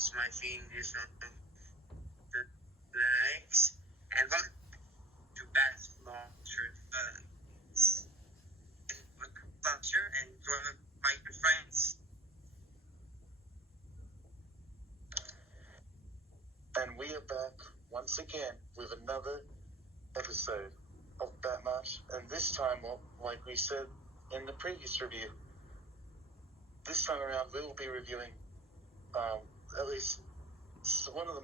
Greetings, my fiendish legs, and welcome to Bat's Long-Shirt Burns. With pleasure and join my friends. And we are back once again with another episode of Batmarch, and this time, like we said in the previous review, this time around we will be reviewing at least another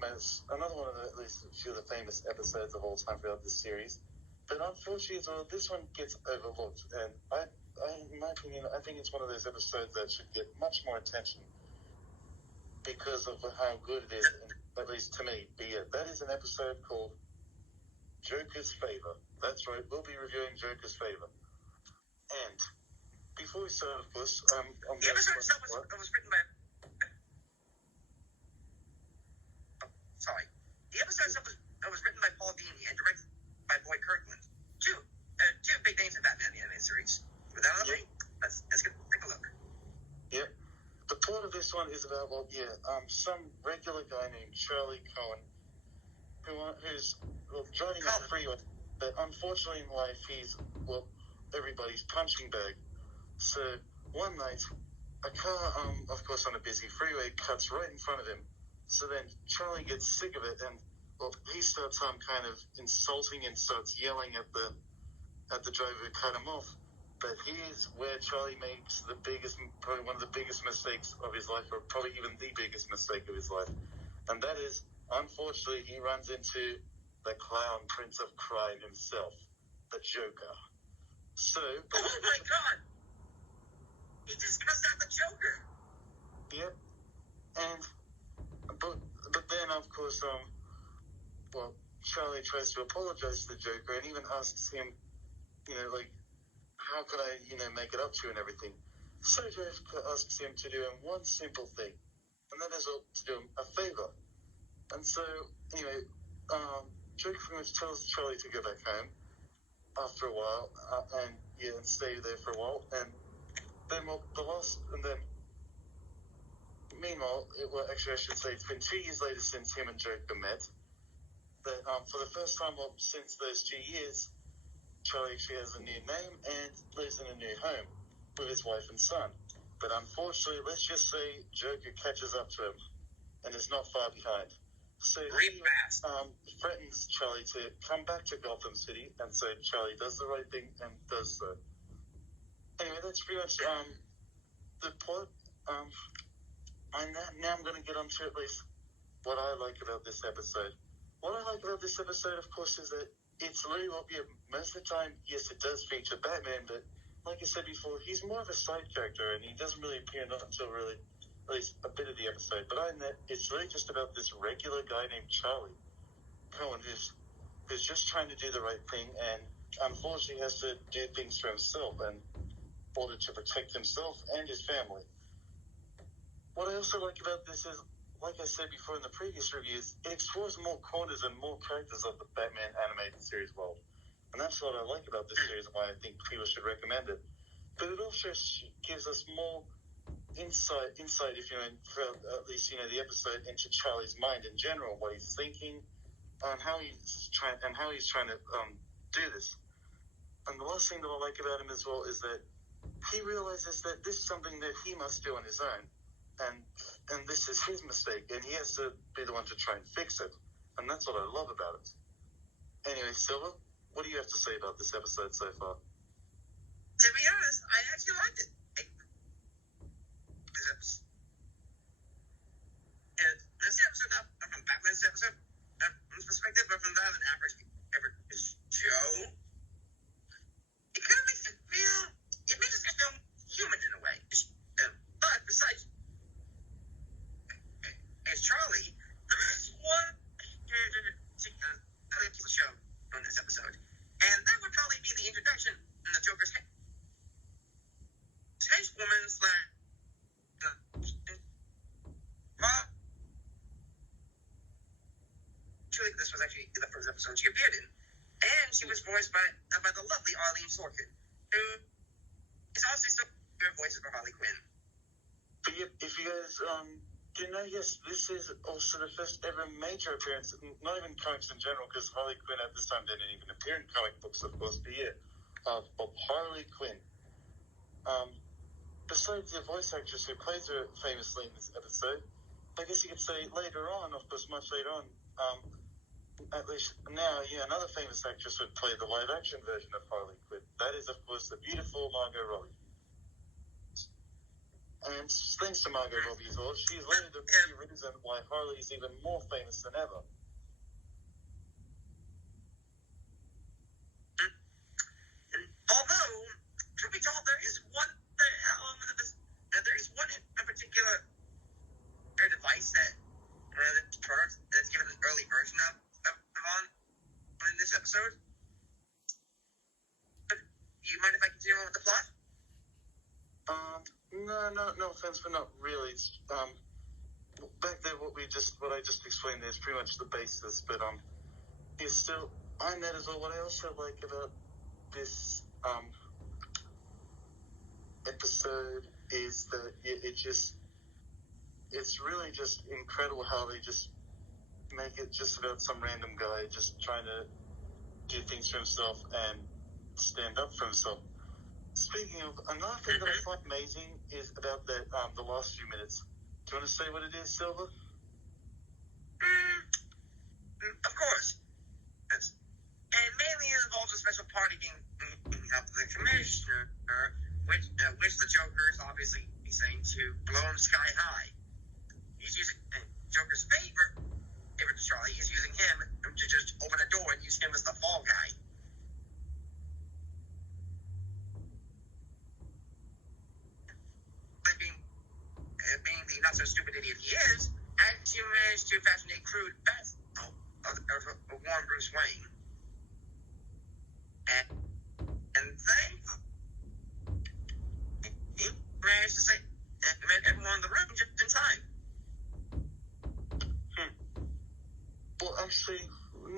one of the, at least a few of the famous episodes of all time throughout this series. But unfortunately as well, this one gets overlooked, and in my opinion, I think it's one of those episodes that should get much more attention because of how good it is, at least to me. But yeah, that is an episode called Joker's Favour. That's right, we'll be reviewing Joker's Favour. And before we start, of course, the episode itself was written by... The episode itself was written by Paul Dini and directed by Boyd Kirkland. Two big names in Batman the Animated Series. Without a link, let's take a look. Yep. The plot of this one is about, some regular guy named Charlie Cohen who's driving on the freeway, but unfortunately in life he's, everybody's punching bag. So one night, a car, of course on a busy freeway, cuts right in front of him. So then Charlie gets sick of it, and he starts kind of insulting and starts yelling at the driver who cut him off. But here's where Charlie makes probably one of the biggest mistakes of his life, or probably even the biggest mistake of his life. And that is, unfortunately, he runs into the clown prince of crime himself, the Joker. So... Oh my god! He just cussed out the Joker! Yep. But then, of course, Charlie tries to apologize to the Joker and even asks him, how could I, make it up to you and everything. So Joker asks him to do him one simple thing, and that is to do him a favor. And so, anyway, Joker pretty much tells Charlie to go back home after a while, and stay there for a while, and then, meanwhile, I should say, it's been 2 years later since him and Joker met. But for the first time, since those 2 years, Charlie actually has a new name and lives in a new home with his wife and son. But unfortunately, let's just say Joker catches up to him and is not far behind. So he threatens Charlie to come back to Gotham City, and so Charlie does the right thing and does so. Anyway, that's pretty much the plot. Now I'm going to get on to at least what I like about this episode. What I like about this episode, of course, is that it's really most of the time, yes, it does feature Batman, but like I said before, he's more of a side character, and he doesn't really appear until really, at least a bit of the episode. But it's really just about this regular guy named Charlie Cohen who's just trying to do the right thing, and unfortunately has to do things for himself in order to protect himself and his family. What I also like about this is, like I said before in the previous reviews, it explores more corners and more characters of the Batman animated series world. And that's what I like about this series and why I think people should recommend it. But it also gives us more insight, if throughout at least, the episode into Charlie's mind in general, what he's thinking, and how he's trying to do this. And the last thing that I like about him as well is that he realizes that this is something that he must do on his own. And this is his mistake, and he has to be the one to try and fix it. And that's what I love about it. Anyway, Silver, what do you have to say about this episode so far? To be honest, I actually liked it. This episode, from Batman's episode, perspective, but from that of an average show, it kind of makes it feel human in a way. But besides, as Charlie, there is one character that likes the show on this episode, and that would probably be the introduction in the Joker's henchwoman this was actually the first episode she appeared in, and she was voiced by the lovely Arlene Sorkin, who is also still her voices for Harley Quinn. But if you guys Yes, this is also the first ever major appearance, not even comics in general, because Harley Quinn at this time didn't even appear in comic books, of course, but yeah, of Harley Quinn. Besides the voice actress who plays her famously in this episode, I guess you could say later on, of course, much later on, at least now, another famous actress would play the live-action version of Harley Quinn. That is, of course, the beautiful Margot Robbie. And thanks to Margot Robbie as well, she's later the key reason why Harley is even more famous than ever. Although, truth be told, there is one element of this, there is one in particular device that's given an early version of in this episode. But you mind if I continue on with the plot? No offense, but not really. It's, back there, what I just explained there is pretty much the basis, but it's still on that as well. What I also like about this episode is that it's really just incredible how they just make it just about some random guy just trying to do things for himself and stand up for himself. Speaking of, another thing that I find amazing is about that the last few minutes. Do you want to say what it is, Silver? Of course. And mainly it involves a special partying of the commissioner, which the Joker is obviously saying to blow him sky high. He's using Joker's favorite to Charlie. He's using him to just open a door and use him as the fall guy. Being the not so stupid idiot he is, actually managed to fashion a crude vest of warm Bruce Wayne. And then he managed to say, met everyone in the room just in time. Well, actually,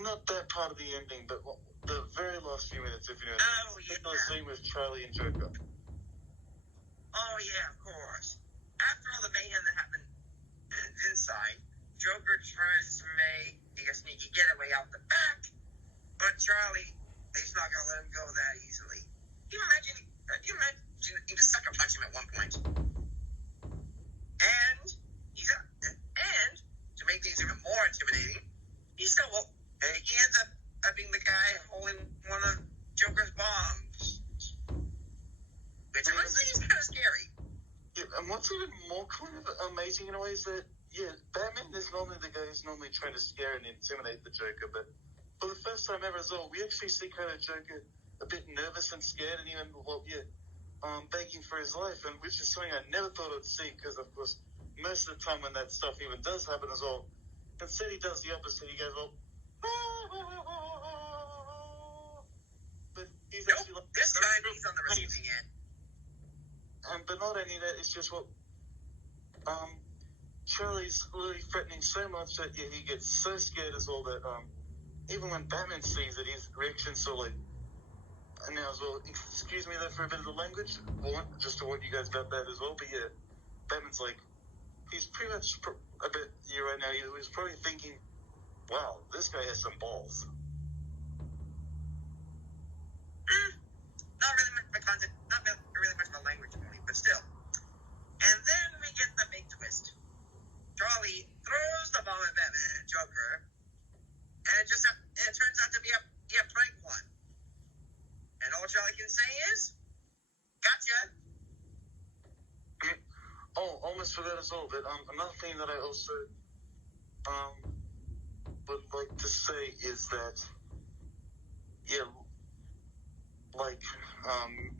not that part of the ending, but the very last few minutes, if you know. Oh, yeah. The scene with Charlie and Joker. Oh, yeah, of course. After all the mayhem that happened inside, Joker tries to make a sneaky getaway out the back, but Charlie, he's not going to let him go that easily. You imagine he just sucker punch him at one point. And to make things even more intimidating, he ends up being the guy holding one of Joker's bombs. Which honestly is kind of scary. Yeah, and what's even more kind of amazing in a way is that, Batman is normally the guy who's normally trying to scare and intimidate the Joker, but for the first time ever as well, we actually see kind of Joker a bit nervous and scared and even, begging for his life, and which is something I never thought I'd see, because, of course, most of the time when that stuff even does happen as well, instead he does the opposite. He goes, but he's actually like... This time he's on the receiving end. But not only that, it's just Charlie's really threatening so much that he gets so scared as well that even when Batman sees it, his reaction's so like... And now as well, excuse me though for a bit of the language, just to warn you guys about that as well, but yeah, Batman's like, he's pretty much a bit, right now, he was probably thinking, wow, this guy has some balls. Not really much of the content, not really much of the language only, but still. And then we get the big twist. Charlie throws the bomb at Batman and Joker, and it turns out to be a prank one. And all Charlie can say is, gotcha. Oh, almost forgot as well, but another thing that I also would like to say is that,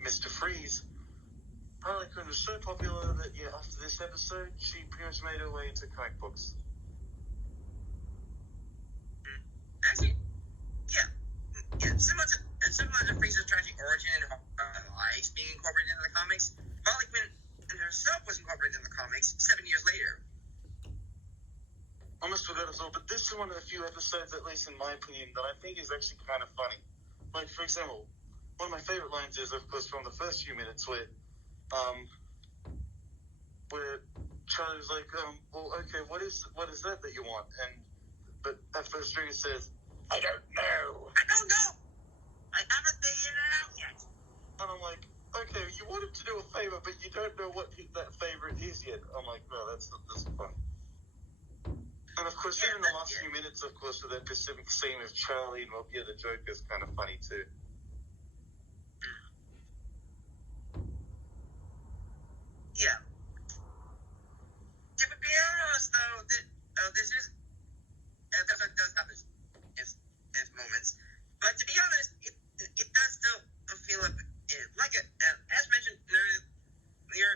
Mr. Freeze, Harley Quinn was so popular that, after this episode, she pretty much made her way into comic books. Actually, similar to Freeze's tragic origin and life being incorporated into the comics, Harley Quinn herself was incorporated in the comics 7 years later. Almost forgot as well, but this is one of the few episodes, at least in my opinion, that I think is actually kind of funny. Like, for example, one of my favorite lines is, of course, from the first few minutes where Charlie was like, well, okay, what is that you want? But at first Stringer says, I don't know. I don't know. I haven't figured it out yet. And I'm like, okay, you want him to do a favor, but you don't know what that favor is yet. I'm like, no, that's funny. And of course, even the last few minutes, of course, with that Pacific scene of Charlie and Robbie the Joker is kind of funny too. Yeah. To be honest, though, this is does have its moments, but to be honest, it does still feel like it. As mentioned earlier,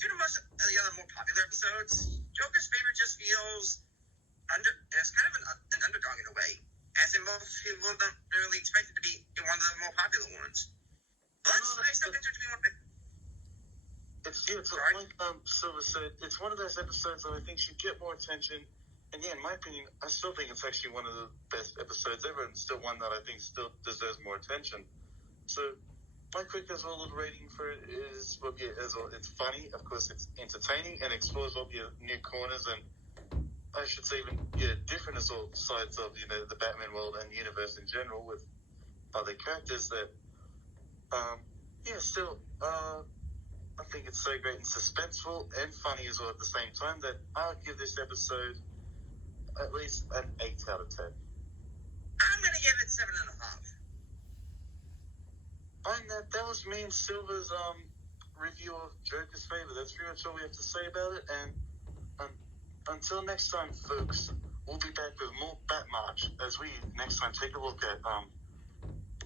due to most of the other more popular episodes, Joker's Favour just feels as kind of an underdog in a way, as in most people don't really expect it to be one of the more popular ones. But I still consider it to be one of the. It's like Silver said, it's one of those episodes that I think should get more attention. And yeah, in my opinion, I still think it's actually one of the best episodes ever, and still one that I think still deserves more attention. So my quick as well little rating for it is, well, yeah, as well, it's funny, of course, it's entertaining and explores all the new corners and I should say even different as well sides of the Batman world and universe in general with other characters that still I think it's so great and suspenseful and funny as well at the same time that I would give this episode at least an 8 out of 10. I'm going to give it 7.5. And that was me and Silver's review of Joker's Favour. That's pretty much all we have to say about it. And until next time, folks, we'll be back with more Bat March as we next time take a look at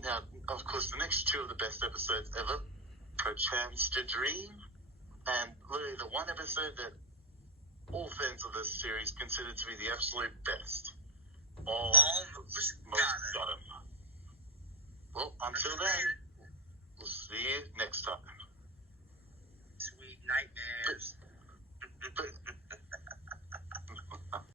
now, of course, the next 2 of the best episodes ever, Perchance to Dream, and literally the one episode that all fans of this series consider to be the absolute best. Almost got him. Well, until then, we'll see you next time. Sweet nightmares.